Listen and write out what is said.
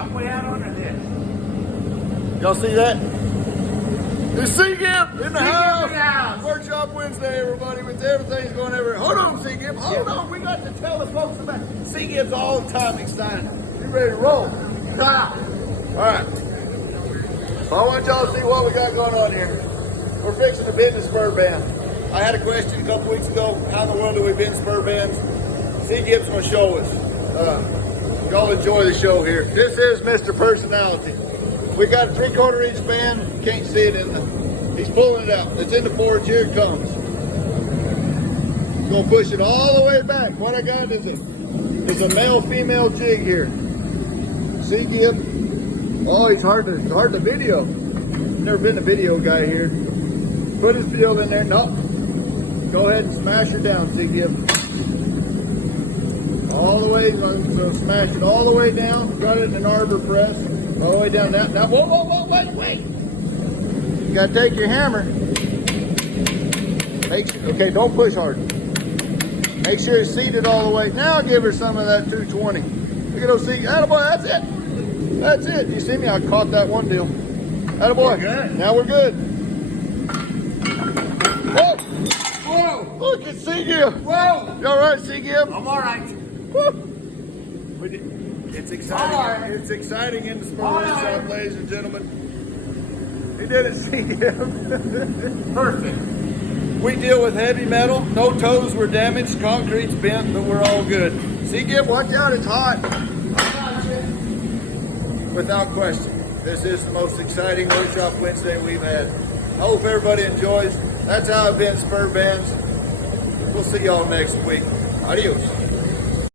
I'm way out on this. Y'all see that? It's C-Gip in the house. house. Workshop Wednesday, everybody, with everything's going everywhere. Hold on, C-Gip. Hold on. We got to tell the folks about C-Gip's all the time excited. You ready to roll? Wow. All right. So I want y'all to see what we got going on here. We're fixing to bend the spur band. I had a question a couple weeks ago. How in the world do we bend spur bands? C-Gip's going to show us. Y'all enjoy the show here. This is Mr. Personality. We got a 3/4 inch band. You can't see it in the. He's pulling it out. It's in the forge. Here it comes. He's gonna push it all the way back. What I got is a male-female jig here. C-Gip. Oh, he's hard to video. Never been a video guy here. Put his field in there. No. Go ahead and smash her down, C-Gip. All the way. So smash it all the way down. Got it in an arbor press. All the way down that. Now, whoa, wait. You gotta take your hammer. Okay, don't push hard. Make sure it's seated all the way. Now give her some of that 220. Look at those seats. Attaboy, that's it. That's it. You see me? I caught that one deal. Attaboy. We're good. Now we're good. Whoa! Whoa. Look at C-Gip. Whoa. You all right, C-Gip? I'm all right. Woo. It's exciting. All right. It's exciting in the spur All workshop, right. ladies and gentlemen. He did it, C-Gip. Perfect. We deal with heavy metal. No toes were damaged. Concrete's bent, but we're all good. C-Gip, watch out. It's hot. Without question, this is the most exciting Workshop Wednesday we've had. I hope everybody enjoys. That's how I've been spur bands. We'll see y'all next week. Adios.